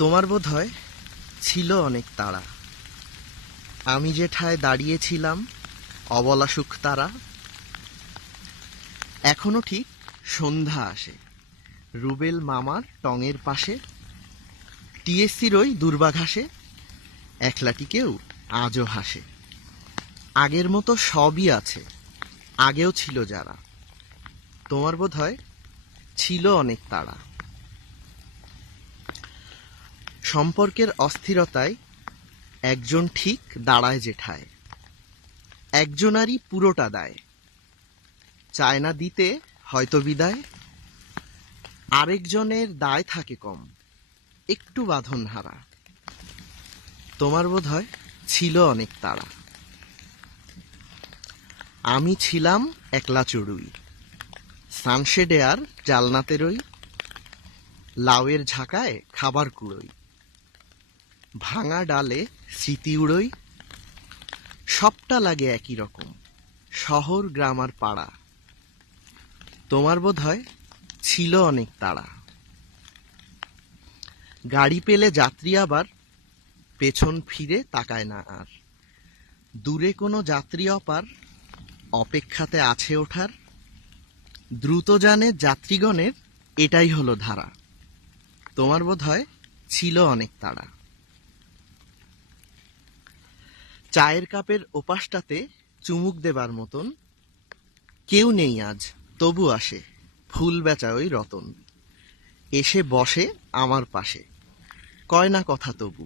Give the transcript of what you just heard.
তোমার বোধহয় ছিল অনেক তাড়া, আমি যেঠায় দাঁড়িয়েছিলাম অবলা সুখ তারা। এখনো ঠিক সন্ধ্যা আসে রুবেল মামার টঙের পাশে, টিএসসির ওই দুর্বাঘাসে একলাটিকেও আজও হাসে। আগের মতো সবই আছে, আগেও ছিল যারা, তোমার বোধহয় ছিল অনেক তাড়া। সম্পর্কের অস্থিরতায় একজন ঠিক দাঁড়ায় যেঠায়, একজনারই পুরোটা দায়, চায় না দিতে হয়তো বিদায়। আরেকজনের দায় থাকে কম, একটু বাঁধন হারা, তোমার বোধহয় ছিল অনেক তাড়া। আমি ছিলাম একলা চড়ুই, সানশেডে আর জালনাতে রই, লাউয়ের ঝাঁকায় খাবার কুড়োই, ভাঙা ডালে স্মৃতি উড়োই। সবটা লাগে একই রকম, শহর গ্রাম আর পাড়া, তোমার বোধহয় ছিল অনেক তাড়া। গাড়ি পেলে যাত্রী আবার পেছন ফিরে তাকায় না আর, দূরে কোনো যাত্রী অপার অপেক্ষাতে আছে ওঠার। দ্রুতযানের যাত্রীগণের এটাই হলো ধারা, তোমার বোধহয় ছিল অনেক তাড়া। চায়ের কাপের ওপাশটাতে চুমুক দেবার মতন কেউ নেই আজ, তবু আসে ফুল বেচা ওই রতন, এসে বসে আমার পাশে, কয় না কথা তবু।